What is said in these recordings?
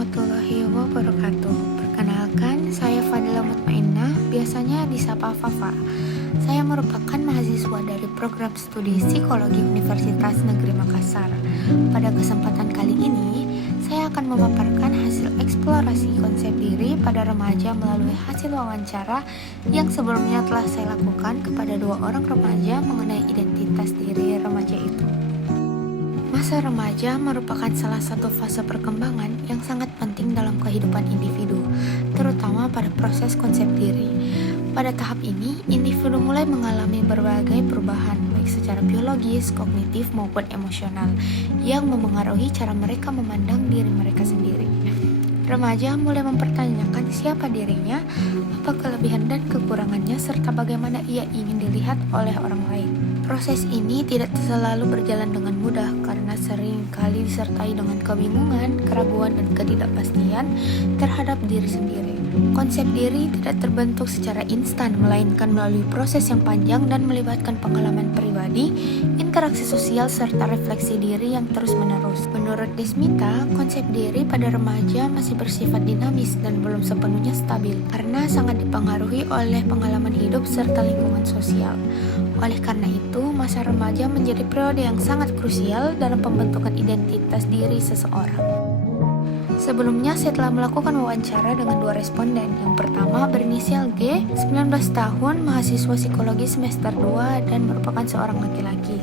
warahmatullahi wabarakatuh. Perkenalkan, saya Fadila Mutmainnah, biasanya disapa Fafa. Saya merupakan mahasiswa dari program studi Psikologi Universitas Negeri Makassar. Pada kesempatan kali ini, saya akan memaparkan hasil eksplorasi konsep diri pada remaja melalui hasil wawancara yang sebelumnya telah saya lakukan kepada 2 orang remaja mengenai identitas diri remaja itu. Masa remaja merupakan salah satu fase perkembangan yang sangat penting dalam kehidupan individu, terutama pada proses konsep diri. Pada tahap ini, individu mulai mengalami berbagai perubahan, baik secara biologis, kognitif, maupun emosional, yang memengaruhi cara mereka memandang diri mereka sendiri. Remaja mulai mempertanyakan siapa dirinya, apa kelebihan dan kekurangannya, serta bagaimana ia ingin dilihat oleh orang lain. Proses ini tidak selalu berjalan dengan mudah karena sering kali disertai dengan kebingungan, keraguan, dan ketidakpastian terhadap diri sendiri. Konsep diri tidak terbentuk secara instan, melainkan melalui proses yang panjang dan melibatkan pengalaman pribadi, interaksi sosial, serta refleksi diri yang terus-menerus. Menurut Desmita, konsep diri pada remaja masih bersifat dinamis dan belum sepenuhnya stabil karena sangat dipengaruhi oleh pengalaman hidup serta lingkungan sosial. Oleh karena itu, masa remaja menjadi periode yang sangat krusial dalam pembentukan identitas diri seseorang. Sebelumnya, saya telah melakukan wawancara dengan 2 responden. Yang pertama berinisial G, 19 tahun, mahasiswa psikologi semester 2 dan merupakan seorang laki-laki.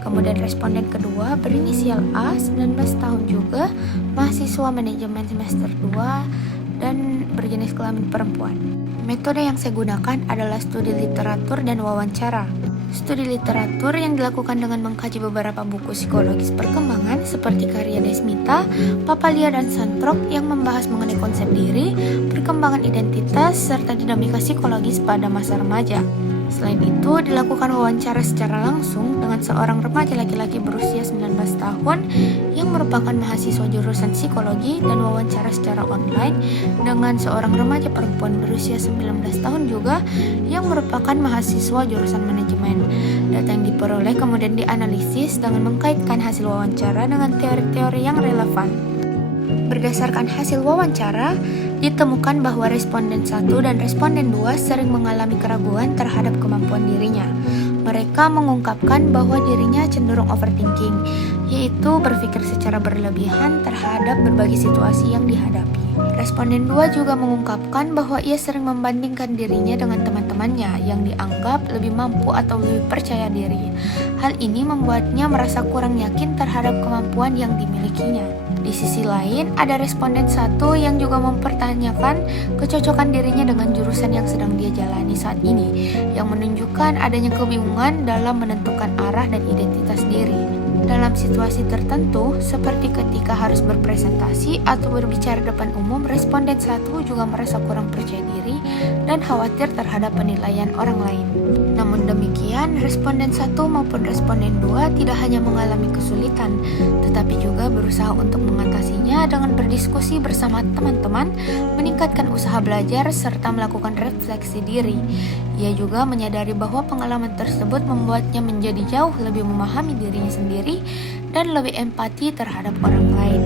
Kemudian responden kedua berinisial A, 19 tahun juga, mahasiswa manajemen semester 2 dan berjenis kelamin perempuan. Metode yang saya gunakan adalah studi literatur dan wawancara. Studi literatur yang dilakukan dengan mengkaji beberapa buku psikologis perkembangan seperti karya Desmita, Papalia, dan Santrok yang membahas mengenai konsep diri, perkembangan identitas, serta dinamika psikologis pada masa remaja. Selain itu, dilakukan wawancara secara langsung dengan seorang remaja laki-laki berusia 19 tahun yang merupakan mahasiswa jurusan psikologi dan wawancara secara online dengan seorang remaja perempuan berusia 19 tahun juga yang merupakan mahasiswa jurusan manajemen. Data yang diperoleh kemudian dianalisis dengan mengkaitkan hasil wawancara dengan teori-teori yang relevan. Berdasarkan hasil wawancara, ditemukan bahwa responden 1 dan responden 2 sering mengalami keraguan terhadap kemampuan dirinya. Mereka mengungkapkan bahwa dirinya cenderung overthinking, yaitu berpikir secara berlebihan terhadap berbagai situasi yang dihadapi. Responden 2 juga mengungkapkan bahwa ia sering membandingkan dirinya dengan teman-temannya yang dianggap lebih mampu atau lebih percaya diri. Hal ini membuatnya merasa kurang yakin terhadap kemampuan yang dimilikinya. Di sisi lain, ada responden 1 yang juga mempertanyakan kecocokan dirinya dengan jurusan yang sedang dia jalani saat ini, yang menunjukkan adanya kebingungan dalam menentukan arah dan identitas diri. Dalam situasi tertentu, seperti ketika harus berpresentasi atau berbicara depan umum, responden 1 juga merasa kurang percaya diri dan khawatir terhadap penilaian orang lain. Namun demikian, responden 1 maupun responden 2 tidak hanya mengalami kesulitan, tetapi juga berusaha untuk mengatasinya dengan berdiskusi bersama teman-teman, meningkatkan usaha belajar, serta melakukan refleksi diri. Ia juga menyadari bahwa pengalaman tersebut membuatnya menjadi jauh lebih memahami dirinya sendiri dan lebih empati terhadap orang lain.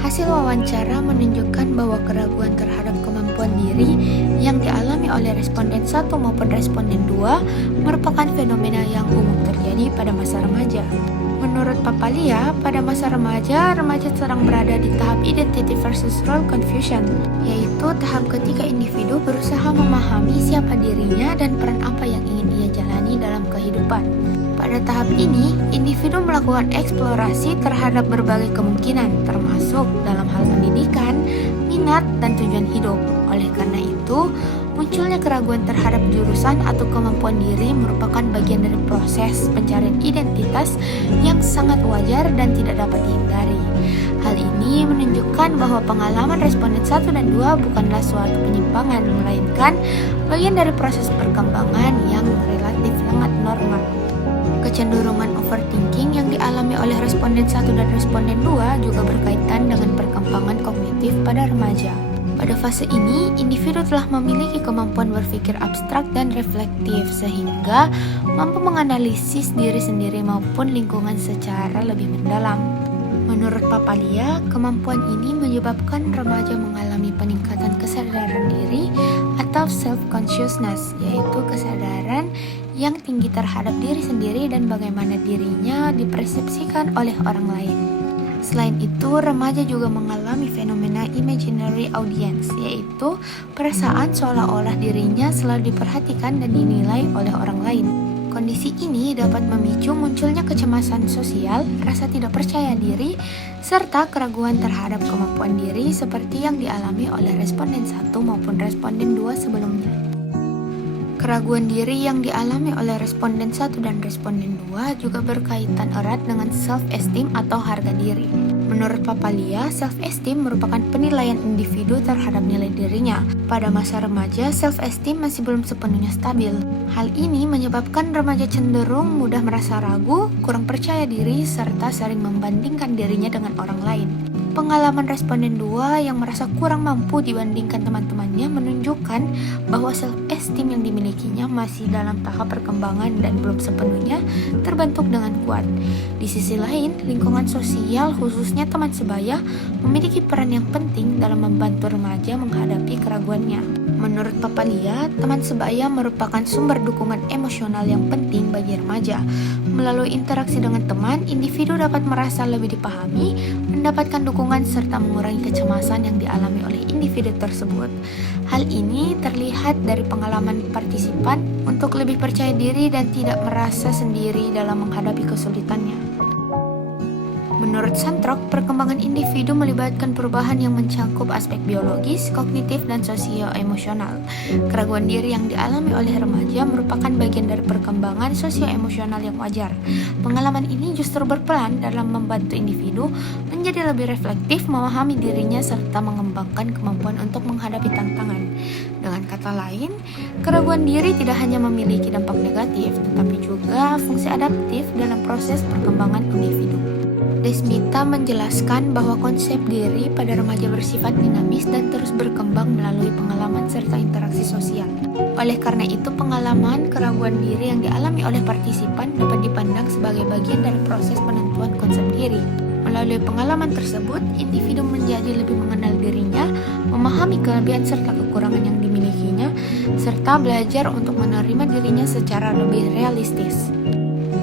Hasil wawancara menunjukkan bahwa keraguan terhadap kemampuan diri yang dialami oleh responden 1 maupun responden 2 merupakan fenomena yang umum terjadi pada masa remaja. Menurut Papalia, pada masa remaja sedang berada di tahap identity versus role confusion, yaitu tahap ketika individu berusaha memahami siapa dirinya dan peran apa yang ingin ia jalani dalam kehidupan. Pada tahap ini, individu melakukan eksplorasi terhadap berbagai kemungkinan, termasuk dalam hal pendidikan, minat, dan tujuan hidup. Oleh karena itu, munculnya keraguan terhadap jurusan atau kemampuan diri merupakan bagian dari proses pencarian identitas yang sangat wajar dan tidak dapat dihindari. Hal ini menunjukkan bahwa pengalaman responden 1 dan 2 bukanlah suatu penyimpangan, melainkan bagian dari proses perkembangan yang relatif sangat normal. Kecenderungan overthinking yang dialami oleh responden 1 dan responden 2 juga berkaitan dengan perkembangan kognitif pada remaja. Pada fase ini, individu telah memiliki kemampuan berpikir abstrak dan reflektif sehingga mampu menganalisis diri sendiri maupun lingkungan secara lebih mendalam. Menurut Papalia, kemampuan ini menyebabkan remaja mengalami peningkatan kesadaran diri atau self-consciousness, yaitu kesadaran yang tinggi terhadap diri sendiri dan bagaimana dirinya dipersepsikan oleh orang lain. Selain itu, remaja juga mengalami fenomena imaginary audience, yaitu perasaan seolah-olah dirinya selalu diperhatikan dan dinilai oleh orang lain. Kondisi ini dapat memicu munculnya kecemasan sosial, rasa tidak percaya diri, serta keraguan terhadap kemampuan diri seperti yang dialami oleh responden 1 maupun responden 2 sebelumnya. Keraguan diri yang dialami oleh responden 1 dan responden 2 juga berkaitan erat dengan self-esteem atau harga diri. Menurut Papalia, self-esteem merupakan penilaian individu terhadap nilai dirinya. Pada masa remaja, self-esteem masih belum sepenuhnya stabil. Hal ini menyebabkan remaja cenderung mudah merasa ragu, kurang percaya diri, serta sering membandingkan dirinya dengan orang lain. Pengalaman responden 2 yang merasa kurang mampu dibandingkan teman-temannya menunjukkan bahwa self-esteem yang dimilikinya masih dalam tahap perkembangan dan belum sepenuhnya terbentuk dengan kuat. Di sisi lain, lingkungan sosial khususnya teman sebaya memiliki peran yang penting dalam membantu remaja menghadapi keraguannya. Menurut Papalia, teman sebaya merupakan sumber dukungan emosional yang penting bagi remaja. Melalui interaksi dengan teman, individu dapat merasa lebih dipahami, mendapatkan dukungan serta mengurangi kecemasan yang dialami oleh individu tersebut. Hal ini terlihat dari pengalaman partisipan untuk lebih percaya diri dan tidak merasa sendiri dalam menghadapi kesulitannya. Menurut Santrok, perkembangan individu melibatkan perubahan yang mencangkup aspek biologis, kognitif, dan sosio-emosional. Keraguan diri yang dialami oleh remaja merupakan bagian dari perkembangan sosio-emosional yang wajar. Pengalaman ini justru berperan dalam membantu individu menjadi lebih reflektif, memahami dirinya, serta mengembangkan kemampuan untuk menghadapi tantangan. Dengan kata lain, keraguan diri tidak hanya memiliki dampak negatif, tetapi juga fungsi adaptif dalam proses perkembangan individu. Desmita menjelaskan bahwa konsep diri pada remaja bersifat dinamis dan terus berkembang melalui pengalaman serta interaksi sosial. Oleh karena itu, pengalaman keraguan diri yang dialami oleh partisipan dapat dipandang sebagai bagian dari proses penentuan konsep diri. Melalui pengalaman tersebut, individu menjadi lebih mengenal dirinya, memahami kelebihan serta kekurangan yang dimilikinya, serta belajar untuk menerima dirinya secara lebih realistis.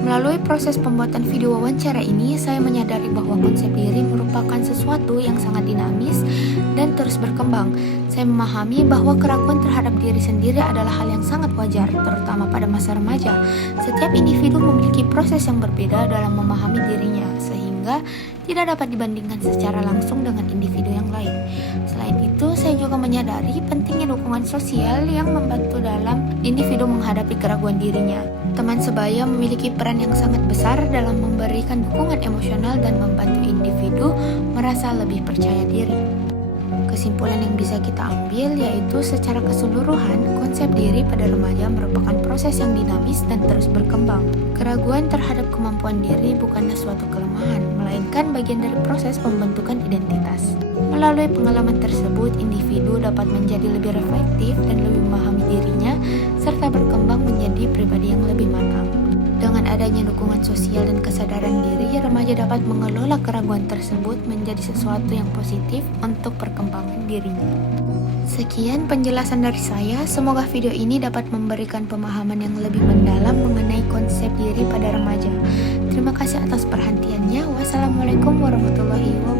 Melalui proses pembuatan video wawancara ini, saya menyadari bahwa konsep diri merupakan sesuatu yang sangat dinamis dan terus berkembang. Saya memahami bahwa keraguan terhadap diri sendiri adalah hal yang sangat wajar, terutama pada masa remaja. Setiap individu memiliki proses yang berbeda dalam memahami dirinya, sehingga tidak dapat dibandingkan secara langsung dengan individu yang lain. Selain itu, saya juga menyadari pentingnya dukungan sosial yang membantu dalam individu menghadapi keraguan dirinya. Teman sebaya memiliki peran yang sangat besar dalam memberikan dukungan emosional dan membantu individu merasa lebih percaya diri. Kesimpulan yang bisa kita ambil yaitu secara keseluruhan, konsep diri pada remaja merupakan proses yang dinamis dan terus berkembang. Keraguan terhadap kemampuan diri bukanlah suatu kelemahan, melainkan bagian dari proses pembentukan identitas. Melalui pengalaman tersebut, individu dapat menjadi lebih reflektif dan lebih memahami dirinya, serta berkembang menjadi pribadi yang lebih matang. Dengan adanya dukungan sosial dan kesadaran diri, remaja dapat mengelola keraguan tersebut menjadi sesuatu yang positif untuk perkembangan dirinya. Sekian penjelasan dari saya, semoga video ini dapat memberikan pemahaman yang lebih mendalam mengenai konsep diri pada remaja. Terima kasih atas perhatiannya. Wassalamualaikum warahmatullahi wabarakatuh.